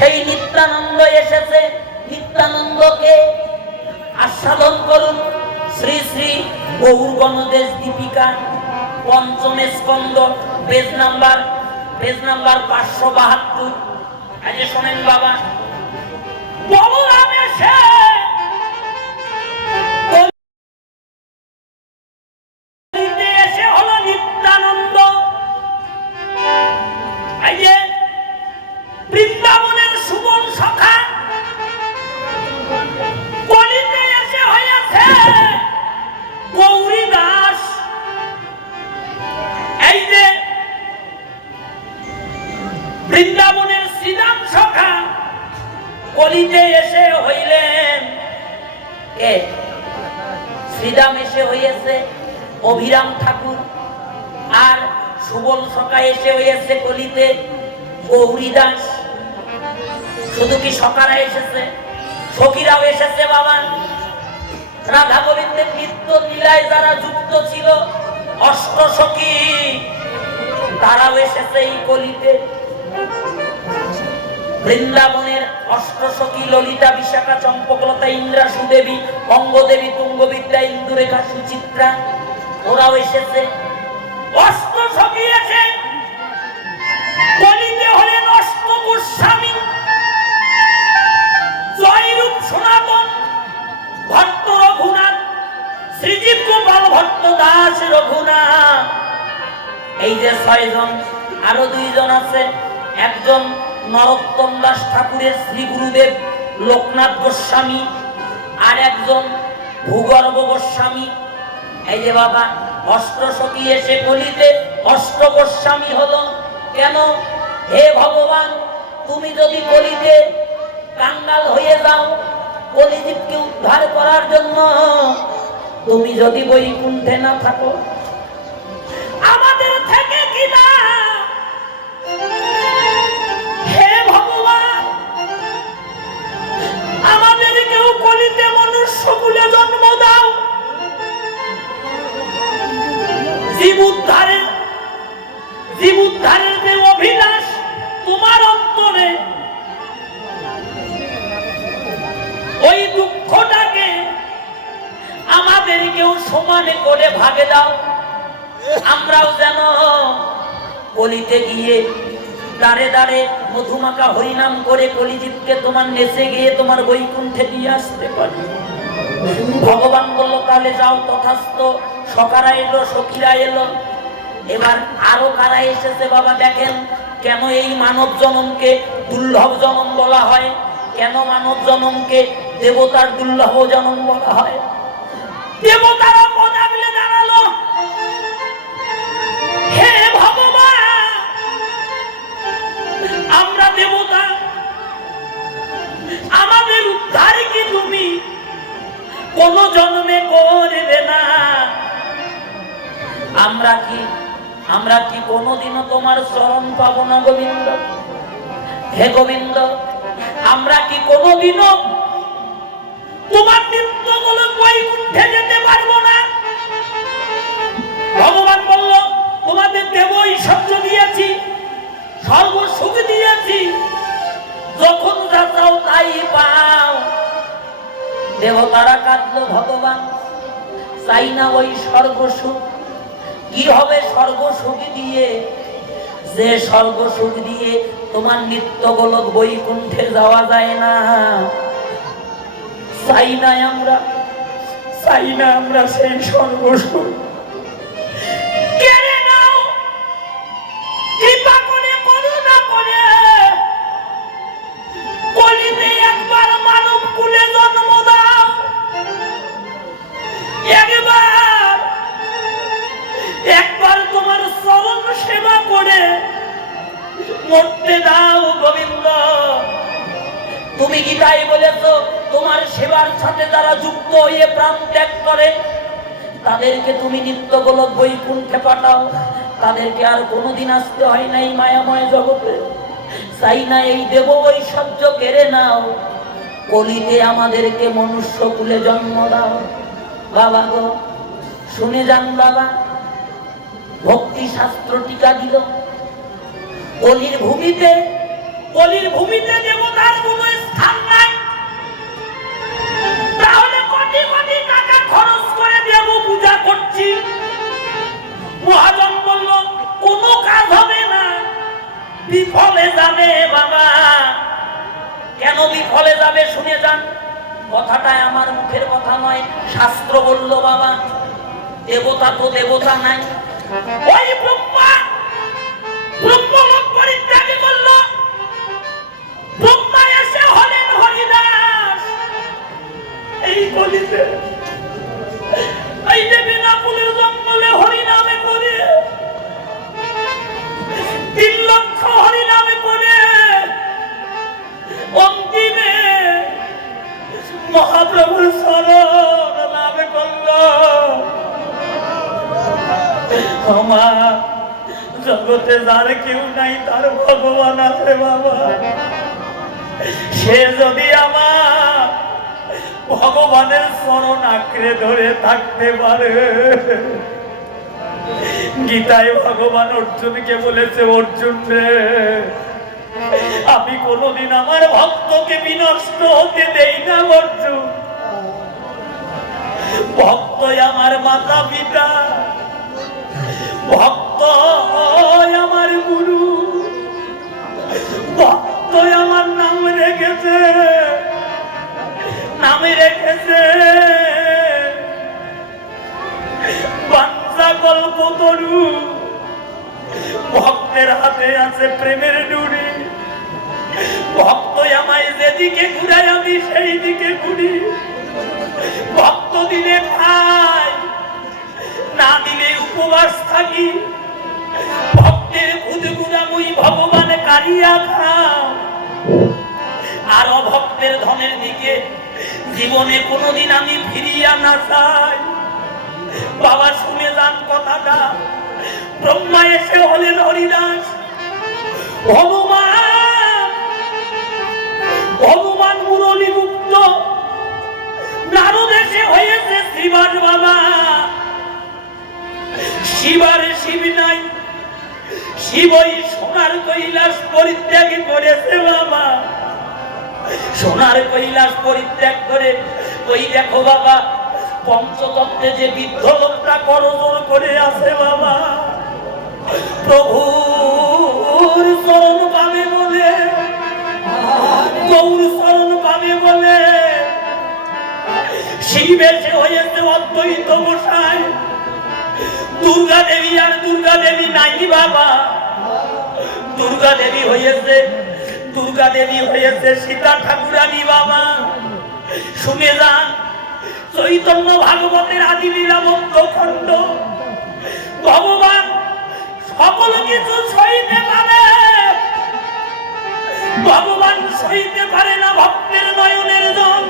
সেই নিত্যানন্দ এসেছে। নিত্যানন্দকে আস্বাদন করুন। শ্রী শ্রী গৌর গণদেশ দীপিকা পঞ্চম স্কন্দ পেজ নাম্বার 572। আজকে শোনেন বাবা, বলরাম এসে হলো নিত্যানন্দ। এই যে বৃন্দাবনের সুবন সখা কলিতে এসে হয়েছে গৌরী দাস। এই যে বৃন্দাবনের শ্রীরাম সখা কলিতে এসে হইলেন কে? শ্রীরাম এসে হইয়াছে অভিরাম ঠাকুর, আর সুবল সখা এসে হইয়াছে কলিতে গৌরী দাস। শুধু কি সখারা এসেছে, সখীরাও এসেছে বাবা। রাধা গোবিন্দের নিত্য লীলায় যারা যুক্ত ছিল অষ্ট সখী, তারাও এসেছে এই কলিতে। বৃন্দাবনের অষ্ট সখী ললিতা, বিশাখা, চম্পকলতা, ইন্দ্রা, সুদেবী, অঙ্গদেবী, তুঙ্গবিদ্যা, ইন্দুরেখা, সুচিত্রা, ওরাও এসেছে। অষ্ট সখী এসে কলিতে হলেন অষ্ট গোস্বামী, জয়রূপ সনাতন, ভট্ট রঘুনাথ, শ্রীজীব গোপাল ভট্ট দাস রঘুনাথ। এই যে 6 জন, আরো 2 জন আছে। একজন নরোত্তম দাস ঠাকুরের শ্রী গুরুদেব লোকনাথ গোস্বামী, আর একজন ভূগর্ভ গোস্বামী। এই যে বাবা অষ্ট সখী এসে কলিতে অষ্ট গোস্বামী হলো। কেন? হে ভগবান, তুমি যদি কলিতে কাঙ্গাল হয়ে যাও, কলিজীবকে উদ্ধার করার জন্য, তুমি যদি বৈকুণ্ঠে না থাকো, আমাদের থেকে কি না? হে ভগবান, আমাদেরকেও কলিতে মনুষ্য কুলে জন্ম দাও। জীব উদ্ধারের যে অভিলাষ তোমার অন্তরে, ওই দুঃখটাকে আমাদেরকেও সমানে করে ভাগে দাও। আমরাও যেন কলিতে গিয়ে দাঁড়ে দাঁড়ে মধুমাখা হরিনাম করে কলিজীবকে তোমার নেচে গিয়ে তোমার বৈকুণ্ঠে দিয়ে আসতে পারি। ভগবান বলল তাহলে যাও, তথাস্তু। সখারা এলো, সখীরা এলো। এবার আরো কারা এসেছে বাবা দেখেন। কেন এই মানব জনমকে দুর্লভ জনম বলা হয়? কেন মানব জনমকে দেবতার দুর্লভ জনম বলা হয়? দেবতারা পদাবলে দাঁড়ালো, হে ভগবান, আমরা দেবতা, আমাদের উদ্ধার কি তুমি কোন জন্মে করবে না? আমরা কি কোনদিনও তোমার চরণ পাবো না গোবিন্দ? হে গোবিন্দ, আমরা কি কোনদিনও তোমার নিত্য গোলক বৈকুণ্ঠে যেতে পারবো না? ভগবান বলল তোমাদের দেব ঐশ্বর্য দিয়েছি, সর্বসুখ দিয়েছি, যখন যা চাও তাই পাও। দেবতারা কাঁদলো, ভগবান চাই না ওই স্বর্গসুখ। কি হবে স্বর্গসুখ দিয়ে? যে স্বর্গসুখ দিয়ে তোমার নিত্য গোলক বৈকুণ্ঠে যাওয়া যায় না। চাই না আমরা সেই স্বর্গসুখ। কেড়ে নাও, কৃপা করে, করুণা করে কলিতে একবার মানব কুলে জন্ম দাও। একবার তোমার চরণ সেবা করে মরতে দাও গোবিন্দ। তুমি কি তাই বলেছ? তোমার সেবার সাথে যারা যুক্ত হয়ে প্রাণ ত্যাগ করে তাদেরকে তুমি নিত্য গোলক বৈকুণ্ঠে পাঠাও। তাদেরকে আর কোনোদিন আসতে হয় না এই মায়াময় জগতে। চাই না এই দেব ঐশ্বর্য কেড়ে নাও, কলিতে আমাদেরকে মনুষ্য কুলে জন্ম দাও। বাবা গো শুনে যান বাবা, ভক্তি শাস্ত্র টিকা দিল কলির ভূমিতে কলির ভূমিতে দেবতার কোনো স্থান নাই, তাহলে কোটি কোটি টাকা খরচ করে দেব পূজা করছি। মহাজন বলল কোনো কাজ হবে না, বিফলে যাবে বাবা। কেন বিফলে যাবে শুনে যান। কথাটা আমার মুখের কথা নয়, শাস্ত্র বলল বাবা। দেবতা তো দেবতা নাই। ওই ব্রহ্মা ব্রহ্মলোক পরিত্যাগ করল। ব্রহ্মা এসে হলেন হরিদাস। এই কলিতে এই যে বিনাপুলের জঙ্গলে হরিনামে করে 3 লক্ষ হরিনামে করে অন্তিমে মহাপ্রভুর শরণ লাভ করল। আমার জগতে যার কেউ নাই তার ভগবান আছে বাবা। সে যদি আমার ভগবানের শরণ আঁকড়ে ধরে থাকতে পারে। গীতায় ভগবান অর্জুনকে বলেছে, অর্জুন রে, আমি কোনদিন আমার ভক্তকে বিনষ্ট হতে দেই না। অর্জুন, ভক্ত আমার মাতা পিতা, ভক্ত আমার গুরু, ভক্ত আমার নাম রেখেছে, নামে রেখেছে বাঞ্ছা কল্পতরু। ভক্তের হাতে আছে প্রেমের ডুরি। ভক্ত আমায় যেদিকে ঘুরায় আমি সেই দিকে ঘুরি। ভক্ত দিলে খাই, না দিলে উপবাস থাকি। ভক্তের খুদগুড়ামুই ভগবান কারিয়া খাও। আর অভক্তের ধনের দিকে জীবনে কোনোদিন আমি ফিরিয়া না চাই। বাবা শুনে যান কথাটা। ব্রহ্মা এসে হলেন হরিদাস। হনুমান মুরলী মুক্ত। নারদ এসে হয়েছে শিবার বাবা। শিবার শিব নাই, শিবই সোনার কৈলাস পরিত্যাগ করেছে বাবা। সোনার কৈলাস পরিত্যাগ করে ওই দেখো বাবা পঞ্চতত্ত্বে যে বৃদ্ধ লোকটা করজোর করে আছে বাবা। প্রভুর শরণ পাবে বলে, গৌর শরণ পাবে বলে শিব এসে হয়েছে অদ্বৈত গোসাই। দুর্গা দেবী আর দুর্গা দেবী নাই বাবা। দুর্গা দেবী হয়েছে সীতা ঠাকুরানী বাবা। শুনে যান চৈতন্য ভাগবতের আদি লীলা মধ্য খণ্ড। ভগবান সকল কিছু সইতে পারে, ভগবান সইতে পারে না ভক্তের নয়নের জল।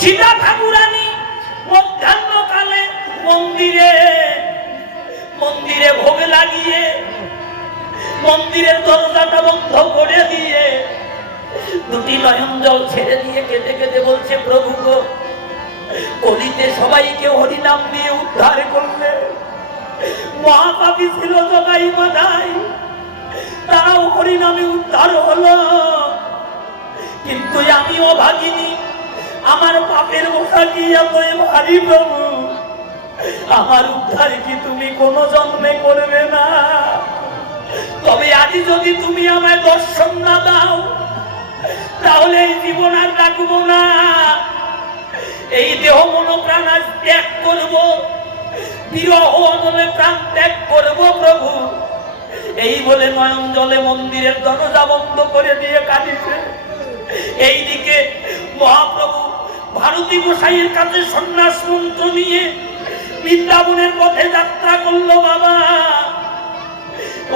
সীতা ঠাকুরানী মধ্যাহ্নকালে মন্দিরে ভোগ লাগিয়ে মন্দিরের দরজাটা বন্ধ করে দিয়ে 2টি নয়ন জল ছেড়ে দিয়ে কেঁদে কেঁদে বলছে, প্রভু গো, কলিতে সবাইকে হরিনাম দিয়ে উদ্ধার করলে। মহাপাপী ছিল জগাই বাধাই, তারাও হরিনামে উদ্ধার হলো। কিন্তু আমি অভাগিনী, আমার পাপের বোঝা কি এত ভারী প্রভু। আমার উদ্ধার কি তুমি কোন জন্মে করবে না? তবে আজ যদি তুমি আমায় দর্শন না দাও, তাহলে এই জীবন আর রাখবো না। এই দেহ মন প্রাণ আজ ত্যাগ করবো, বিরহ অনলে প্রাণ ত্যাগ করবো প্রভু। এই বলে নয়ন জলে মন্দিরের দরজা বন্ধ করে দিয়ে কাঁদিছে। এইদিকে মহাপ্রভু ভারতী গোসাইয়ের কাছে সন্ন্যাস মন্ত্র নিয়ে বৃন্দাবনের পথে যাত্রা করলো বাবা।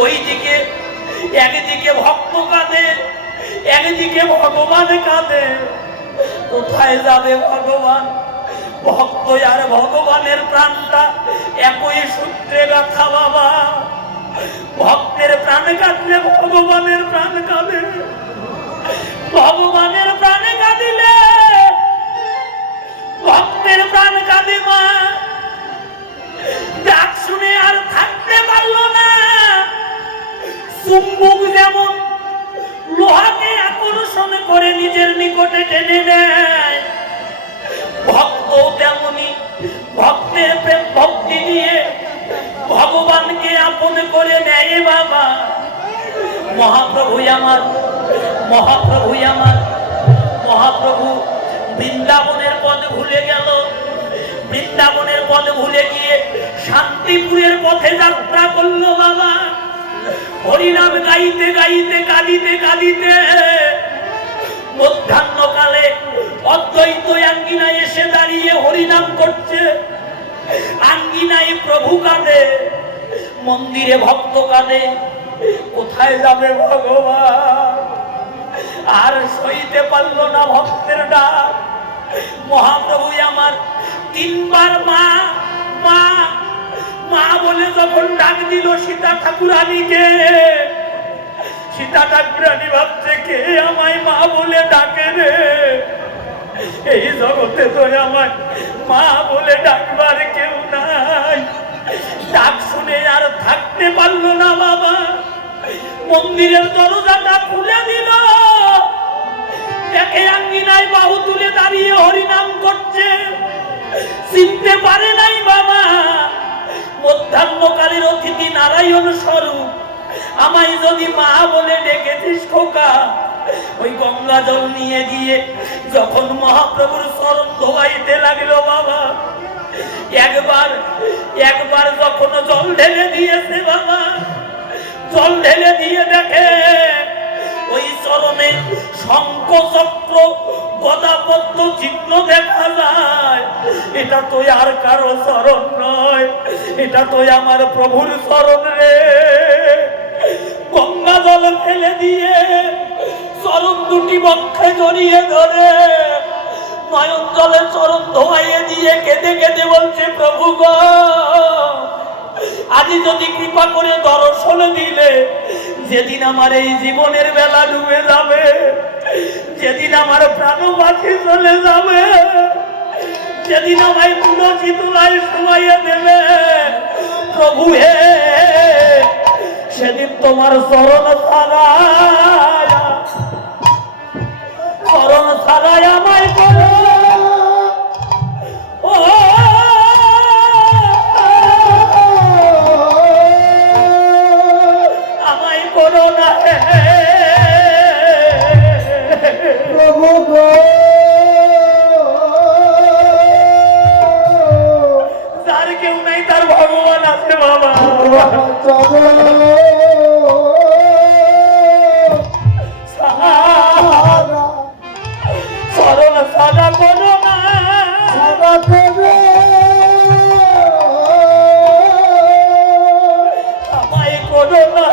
ওইদিকে একদিকে ভক্ত কাঁদে, একদিকে ভগবান কাঁদে। কোথায় যাবে ভগবান? ভক্ত আর ভগবানের প্রাণটা একই সূত্রে গাথা বাবা। ভক্তের প্রাণ কাঁদলে ভগবানের প্রাণ কাঁদে, ভগবানের প্রাণে কাঁদিলে ভক্তের প্রাণ কাঁদে মা। ডাক শুনে আর থাকতে পারলো না। চুম্বক যেমন করে নিজের নিকটে টেনে নেয়। ভক্ত তেমনি ভক্তের প্রেম ভক্তি দিয়ে ভগবানকে আপন করে নেয় বাবা। মহাপ্রভুই আমার, মহাপ্রভুই আমার। মহাপ্রভু বৃন্দাবনের পথ ভুলে গেল, বৃন্দাবনের পথ ভুলে গিয়ে শান্তিপুরের পথে যাত্রা করলো বাবা। হরিনাম গাইতে গাইতে কাঁদিতে কাঁদিতে মধ্যাহ্নকালে অদ্বৈত আঙ্গিনায় এসে দাঁড়িয়ে হরিনাম করছে। আঙ্গিনায় প্রভু কাঁদে, মন্দিরে ভক্ত কাঁদে। কোথায় যাবে ভগবান? আর সইতে পারল না ভক্তের ডাক। মহাপ্রভু আমার তিনবার মা মা মা বলে যখন ডাক দিল সীতা ঠাকুরানীকে, সীতা ঠাকুরানী ভাবছে কে আমায় মা বলে ডাকে রে? এই জগতে তো আমায় মা বলে ডাকবার কেউ নাই। ডাক শুনে আর থাকতে পারলো না বাবা। মন্দিরের দরজাটা খুলে দিল, দেখে আঙ্গিনায় বাহু তুলে দাঁড়িয়ে হরিনাম করছে। চিনতে পারে নাই বাবা মধ্যাহ্নকালের অতিথি নারায়ণ স্বরূপ। আমায় যদি মা বলে ডেকেছিস খোকা। ওই গঙ্গা জল নিয়ে গিয়ে যখন মহাপ্রভুর চরণ ধোয়াইতে লাগলো বাবা, একবার একবার যখন জল ঢেলে দিয়েছে বাবা, জল ঢেলে দিয়ে দেখে ওই চরণে শঙ্খ চক্র গদা পদ্ম চিহ্ন দেখা যায়। এটা তো আর কারো চরণ নয়, এটা তো আমার প্রভুর চরণ রে। গঙ্গা জল ফেলে দিয়ে চরণ দুটি বক্ষে জড়িয়ে ধরে নয়ন জলে চরণ ধোয়াইয়ে দিয়ে কেঁদে কেঁদে বলছে প্রভু গো, আজি যদি কৃপা করে দর্শন দিলে, যেদিন আমার এই জীবনের বেলা ডুবে যাবে, যেদিন আমার প্রাণ পাখি চলে যাবে, যেদিন আমায় তুলসী তুলায় শুয়াইয়ে দেবে প্রভু হে, সেদিন তোমার চরণ ছাড়ায়, চরণ ছাড়ায় আমায় করো ও আমায় করো না প্রভু গো। যার কেউ নাই তার ভগবান আছে বাবা। চরণ সাদা করো না, সাদা করো আমায় করো না,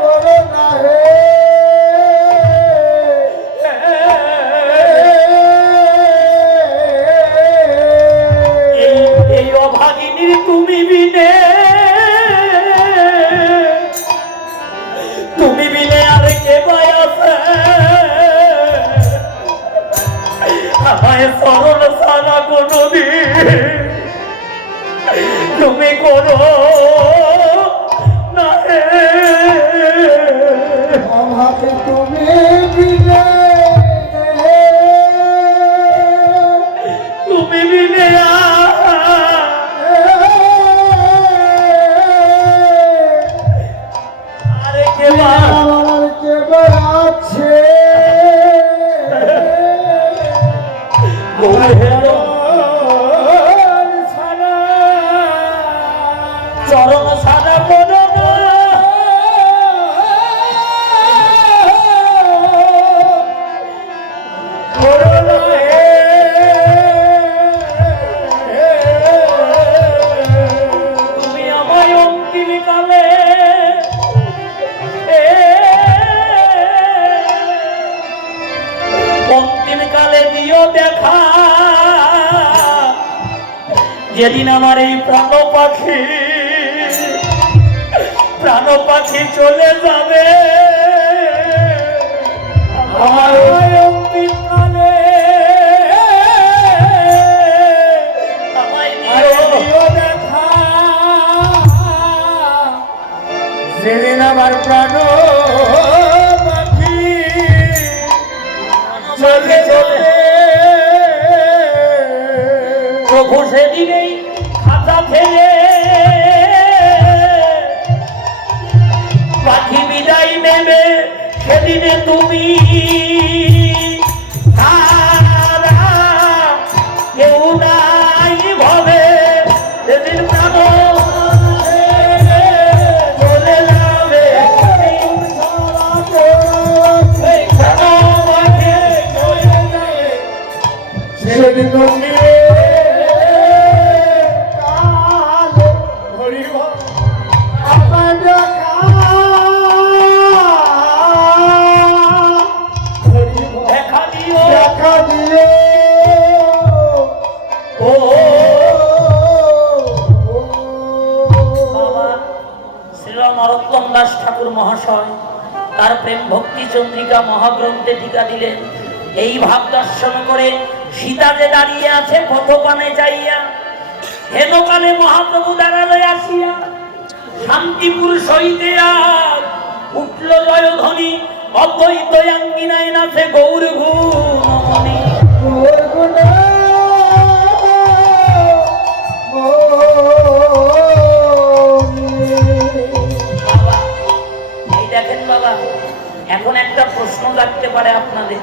করো না হে। এই অভাগিনীর তুমি বিনে, তুমি বিনে আর কে আছে? আমায় চরণ সারা কোনো দিন তুমি করো না হে। আমাকে তুমি বিনে, তুমি বিনে আরে কে আছে? চরণ সাদা করো না, করো না হে। তুমি আমায় অন্তিম কালে অন্তিম কালে দিও দেখা, যেদিন আমার এই প্রাণ পাখি চলে যাবে। আমার অন্তিম কালে আমায় দিও দেখা, যেদিন আমার প্রাণ পাখি আমাকে চলে প্রভু সেদিনেই খাতা ফেলে পাখি বিদায় নেবে সেদিনে তুমি কেউ নাই ভবে সেদিন প্রাণ চলে যাবে সেদিন নরোত্তম দাস ঠাকুর মহাশয় তার প্রেম ভক্তি চন্দ্রিকা মহাগ্রন্থে টিকা দিলেন। এই ভাব দর্শন করে সীতা যে দাঁড়িয়ে আছে পথপানে যাইয়া হেনকালে মহাপ্রভু দাঁড়ালে আসিয়া শান্তিপুর সহিতে আর উঠল জয়ধ্বনি অদ্বৈত আঙ্গিনায় নাচে গৌর গুণমণি। দেখেন বাবা, এখন একটা প্রশ্ন লাগতে পারে আপনাদের,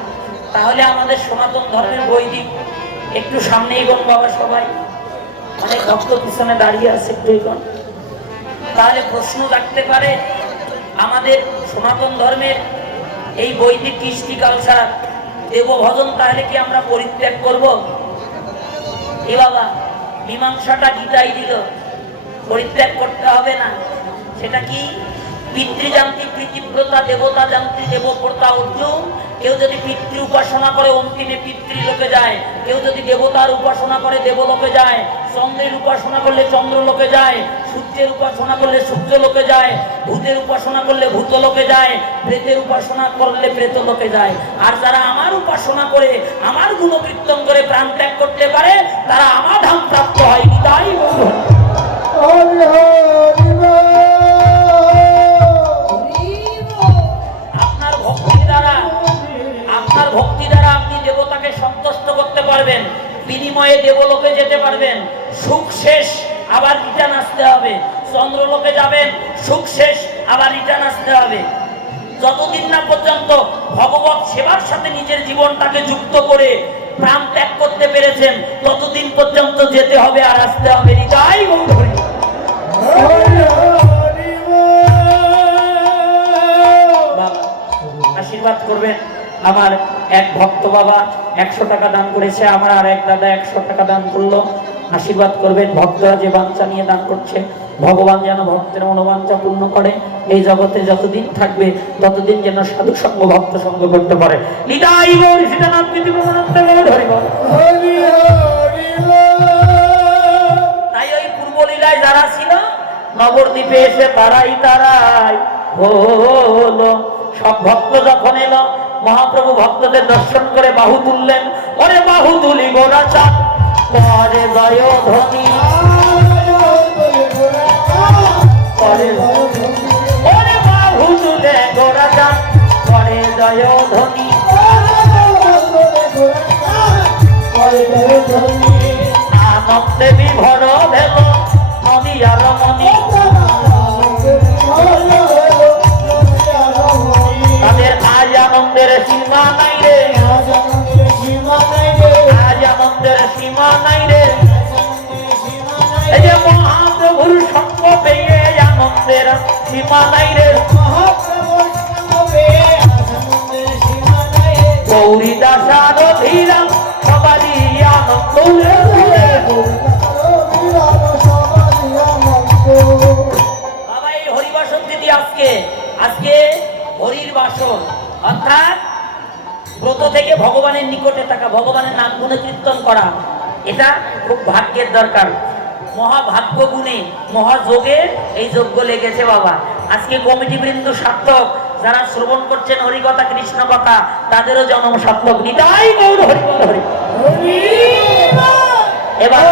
তাহলে আমাদের সনাতন ধর্মের বৈদিক একটু সামনে এগোন বাবা, সবাই অনেক ভক্ত পিছনে দাঁড়িয়ে আছে, একটু এগোন। তাহলে প্রশ্ন লাগতে পারে আমাদের সনাতন ধর্মের এই বৈদিক কৃষ্টি কালচার দেবভজন তাহলে কি আমরা পরিত্যাগ করব? এ বাবা, মীমাংসাটা গীতাই দিল, পরিত্যাগ করতে হবে না। সেটা কি? পিতৃযান্ত্রিক প্রীতিব্রতা দেবতা যান্ত্রিক দেবপ্রতা অর্জুন। কেউ যদি পিতৃ উপাসনা করে অন্তিমে পিতৃলোকে যায়, কেউ যদি দেবতার উপাসনা করে দেবলোকে যায়, চন্দ্রের উপাসনা করলে চন্দ্রলোকে যায়, সূর্যের উপাসনা করলে সূর্যলোকে যায়, ভূতের উপাসনা করলে ভূতলোকে যায়, প্রেতের উপাসনা করলে প্রেতলোকে যায়। আর যারা আমার উপাসনা করে আমার গুণকীর্তন করে প্রাণ ত্যাগ করতে পারে তারা আমার ধাম প্রাপ্ত হয়। তাই ভক্তি দ্বারা আপনি দেবতাকে সন্তুষ্ট করতে পারবেন, বিনিময়ে দেবলোকে যেতে পারবেন। সুখ শেষ, আবার রিটার্ন আসতে হবে। চন্দ্রলোকে যাবেন, সুখ শেষ, আবার রিটার্ন আসতে হবে। যতদিন না পর্যন্ত ভগবত সেবার সাথে নিজের জীবনটাকে যুক্ত করে প্রাণ ত্যাগ করতে পেরেছেন ততদিন পর্যন্ত যেতে হবে আর আসতে হবে। হৃদয় গৌর আশীর্বাদ করবেন। আমার এক ভক্ত বাবা 100 টাকা দান করেছে, আমার আর এক দাদা 100 টাকা দান করলো। আশীর্বাদ করবেন। ভক্তরা যে বাঞ্ছা নিয়ে দান করছে, ভগবান যেন ভক্তের মনোবাঞ্ছা পূর্ণ করে। এই জগতে যতদিন থাকবে ততদিন যেন সাধু সঙ্গ ভক্ত সঙ্গ করতে পারে। তাই ওই পূর্ব লীলায় যারা ছিল নবদ্বীপে এসে তারাই হলো। সব ভক্ত যখন এলো মহাপ্রভু ভক্তদের দর্শন করে বাহু তুললেন। ওরে বাহু তুলি গোরা চাঁদ পরে জয়ধ্বনি, ওরে বাহু তুলে গোরা চাঁদ পরে জয়ধ্বনি। আনন্দে বিভর ভেল নদিয়ার মণি, তাদের আজ আনন্দের সীমা নাই রে, আজ আনন্দের সীমা নাই রে। এই যে মহাপ্রভুর সঙ্গ পেয়ে আনন্দের সীমা নাই রে। গৌরী দাসার ধীরাম সবারই আনন্দ। বাবা, এই হরিবাসন দিদি আজকে হরির বাসন, অর্থাৎ ব্রত থেকে ভগবানের নিকটে থাকা, ভগবানের নাম গুণে কীর্তন করা, এটা খুব ভাগ্যের দরকার। মহাভাগ্য গুণে মহাযোগে এই যজ্ঞ লেগেছে বাবা। আজকে কমিটি বৃন্দ সার্থক, যারা শ্রবণ করছেন হরিকথা কৃষ্ণ কথা তাদেরও জন্ম সার্থক। নিতাই গৌর হরি হরি। এবার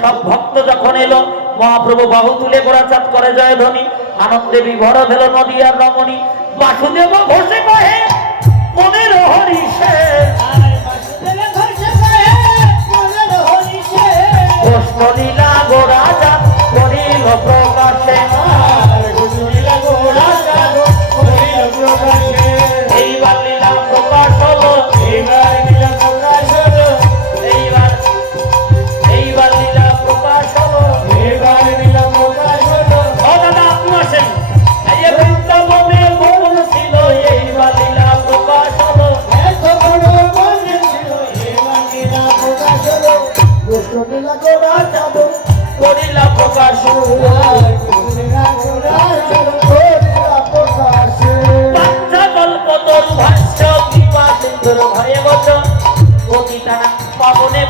সব ভক্ত যখন এলো মহাপ্রভু বাহু তুলে গোড়াচাঁদ করে জয়ধ্বনি। আনন্দে বিভর ভেল নদিয়ার রমণী। বাসুদেব ঘোষে কহে মনের হরিষে কৃষ্ণ লীলা গোরাজা করিল প্রকাশে এইবার লীলা প্রকাশ হলো এইবার লীলা প্রকাশ হলো ও দাদা আপনি আসেন এই যে বৃন্দাবনে গোপন ছিল এইবার লীলা প্রকাশ হলো করিলা প্রকাশ বাচ্চা গল্প তরু ভাষ্য কৃপা সুন্দর ভয়ে বচন পতিতা পাবনে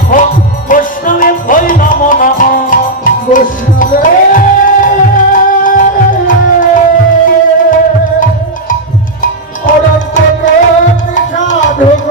বৈষ্ণবে ভৈ নম নম অনন্ত সাধক